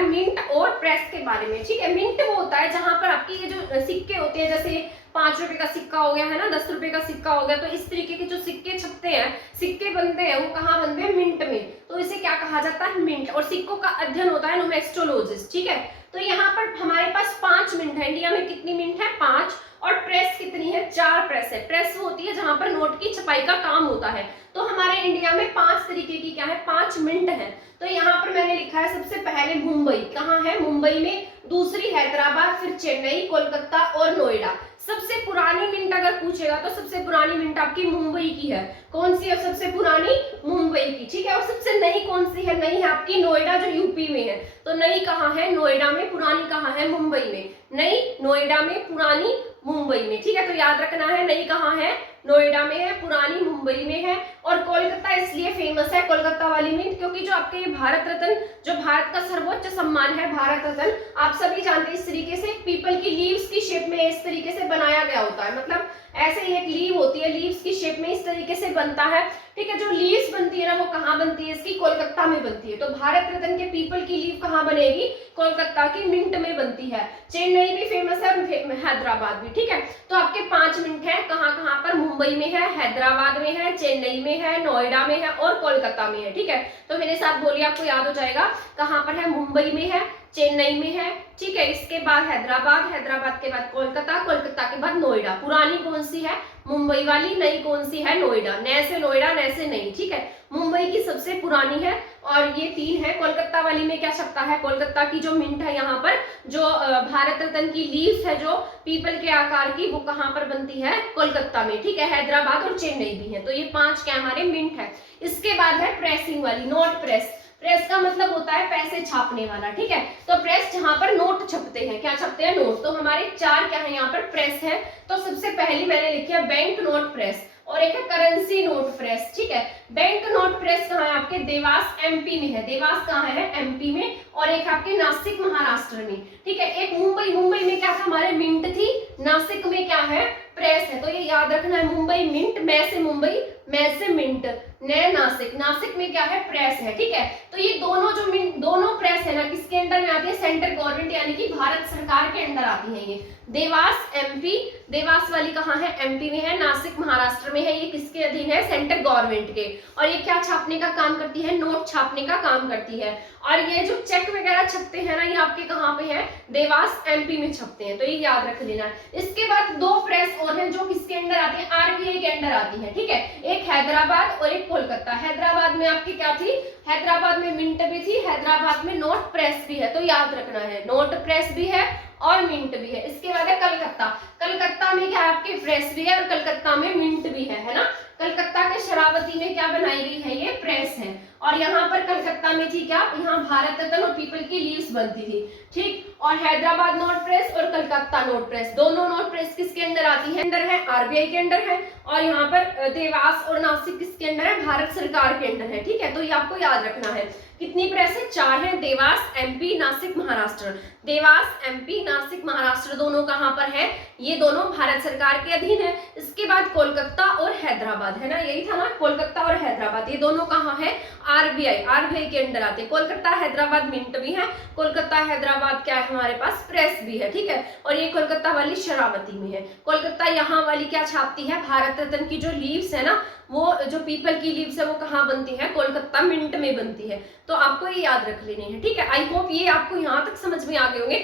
Mint और press के बारे में। ठीक है, मिंट वो होता है जहां पर आपके ये जो सिक्के होते हैं, जैसे 5 रुपए का सिक्का हो गया है ना, 10 रुपए का सिक्का हो गया, तो इस तरीके के जो सिक्के छपते हैं, सिक्के बनते हैं, वो कहाँ बनते हैं? मिंट में। तो इसे क्या कहा जाता है? मिंट। और सिक्कों का अध्ययन होता है नुमेस्टोलॉजिस्ट। ठीक है, तो यहाँ पर हमारे पास 5 मिंट है। इंडिया में कितनी मिंट है? 5। और प्रेस कितनी है? 4 प्रेस है। प्रेस होती है जहां पर नोट की छपाई का काम होता है। तो हमारे इंडिया में 5 तरीके की क्या है? 5 मिंट है। तो यहाँ पर मैंने लिखा है सबसे पहले मुंबई। कहाँ है? मुंबई में। दूसरी हैदराबाद, फिर चेन्नई, कोलकाता और नोएडा। सबसे पुरानी मिंट अगर पूछेगा तो सबसे पुरानी मिंट आपकी मुंबई की है। कौन सी है सबसे पुरानी? मुंबई की। ठीक है, और सबसे नई कौन सी है? नई है आपकी नोएडा, जो यूपी में है। तो नई कहाँ है? नोएडा में। पुरानी कहाँ है? मुंबई में। नई नोएडा में, पुरानी मुंबई में। ठीक है, तो याद रखना है, नई कहाँ है? नोएडा में है, पुरानी मुंबई में है। और कोलकाता इसलिए फेमस है, कोलकाता वाली मिंट, क्योंकि जो आपके भारत रत्न, जो भारत का सर्वोच्च सम्मान है भारत रत्न, आप सभी जानते हैं, इस तरीके से पीपल की लीव्स की शेप में इस तरीके से बनाया गया होता है। मतलब ऐसे ही एक लीव होती है, लीव्स की शेप में इस तरीके से बनता है। ठीक है, जो लीव्स बनती है ना, वो कहाँ बनती है? इसकी कोलकाता में बनती है। तो भारत रत्न के पीपल की लीव कहाँ बनेगी? कोलकाता की मिंट में बनती है। चेन्नई भी फेमस है, हैदराबाद भी। ठीक है, तो आपके 5 मिंट है। कहाँ कहाँ पर? मुंबई में है, हैदराबाद में है, चेन्नई में है, नोएडा में है और कोलकाता में है। ठीक है, तो मेरे साथ बोलिए, आपको याद हो जाएगा। कहाँ पर है? मुंबई में है, चेन्नई में है। ठीक है, इसके बाद हैदराबाद, हैदराबाद के बाद कोलकाता, कोलकाता के बाद नोएडा। पुरानी कौन सी है? मुंबई वाली। नई कौन सी है? नोएडा। नए से नोएडा, नए से नई। ठीक है, मुंबई की सबसे पुरानी है और ये 3 है। कोलकाता वाली में क्या छपता है? कोलकाता की जो मिंट है, यहाँ पर जो भारत रत्न की लीव्स है, जो पीपल के आकार की, वो कहाँ पर बनती है? कोलकाता में। ठीक है, हैदराबाद और चेन्नई भी है। तो ये 5 क्या हमारे मिंट है। इसके बाद है प्रेसिंग वाली, नोट प्रेस। प्रेस का मतलब होता है पैसे छापने वाला। ठीक है, तो प्रेस जहां पर नोट छपते हैं, क्या छपते हैं? नोट। तो हमारे 4 क्या है यहाँ पर? प्रेस है। तो सबसे पहली मैंने लिखी है बैंक नोट प्रेस, और एक है करेंसी नोट प्रेस। ठीक है, बैंक नोट प्रेस कहाँ है? आपके देवास एमपी में है। देवास कहाँ है? एमपी में। और एक आपके नासिक महाराष्ट्र में। ठीक है, एक मुंबई। मुंबई में क्या था? हमारे मिंट थी। नासिक में क्या है? प्रेस है। तो ये याद रखना है, मुंबई मिंट, मैं से मुंबई, मैं से मिंट, नए नासिक। नासिक में क्या है? प्रेस है। ठीक है, तो ये दोनों जो मिंट, दोनों प्रेस है ना, किसके अंडर में आती है? सेंट्रल गवर्नमेंट यानी कि भारत सरकार के अंडर आती है। ये देवास एमपी, देवास वाली कहाँ है? एमपी में है। नासिक महाराष्ट्र में है। ये किसके अधीन है? सेंट्रल गवर्नमेंट के। और ये क्या छापने का काम करती है? नोट छापने का काम करती है। और ये जो चेक वगैरह छपते हैं ना, ये आपके कहाँ पे है? देवास एमपी में छपते हैं। तो ये याद रख लेना। इसके बाद 2 प्रेस और हैं, जो किसके अंडर आती है? आरबीआई के अंडर आती है। ठीक है, एक हैदराबाद और एक कोलकाता। हैदराबाद में आपकी क्या थी? हैदराबाद में मिंट भी थी, हैदराबाद में नोट प्रेस भी है। तो याद रखना है, नोट प्रेस भी है और मिंट भी है। इसके बाद है कलकत्ता। कलकत्ता में क्या? आपके प्रेस भी है और कलकत्ता में मिंट भी है ना। कलकत्ता के शरावती में क्या बनाई गई है? ये प्रेस है। और यहाँ पर कलकत्ता में थी क्या? यहाँ भारत रत्न और पीपल की लीव्स बनती थी। ठीक, और हैदराबाद नोट प्रेस और कलकत्ता नोट प्रेस, दोनों नोट प्रेस किसके अंदर आती है? अंदर है, आरबीआई के अंदर है। और यहाँ पर देवास और नासिक किसके अंदर है? भारत सरकार के अंदर है। ठीक है, तो ये आपको याद रखना है। कितनी प्रेस है? 4 है। देवास, एमपी, नासिक, महाराष्ट्र। देवास, एमपी, नासिक, महाराष्ट्र दोनों कहाँ पर है? ये दोनों भारत सरकार के अधीन है। इसके बाद कोलकाता और हैदराबाद है ना, यही था ना, कोलकाता और हैदराबाद, ये दोनों कहाँ है? आरबीआई, आरबीआई के अंडर आते हैं। कोलकाता हैदराबाद मिंट भी है, कोलकाता हैदराबाद क्या है? हमारे पास प्रेस भी है। ठीक है, और ये कोलकाता वाली शरावती में है। कोलकाता यहाँ वाली क्या छापती है? भारत रत्न की जो लीव्स है ना, वो जो पीपल की लीव्स है, वो कहाँ बनती है? कोलकाता मिंट में बनती है। तो आपको ये याद रख लेनी है। ठीक है, आई होप ये आपको यहाँ तक समझ में आ गए होंगे।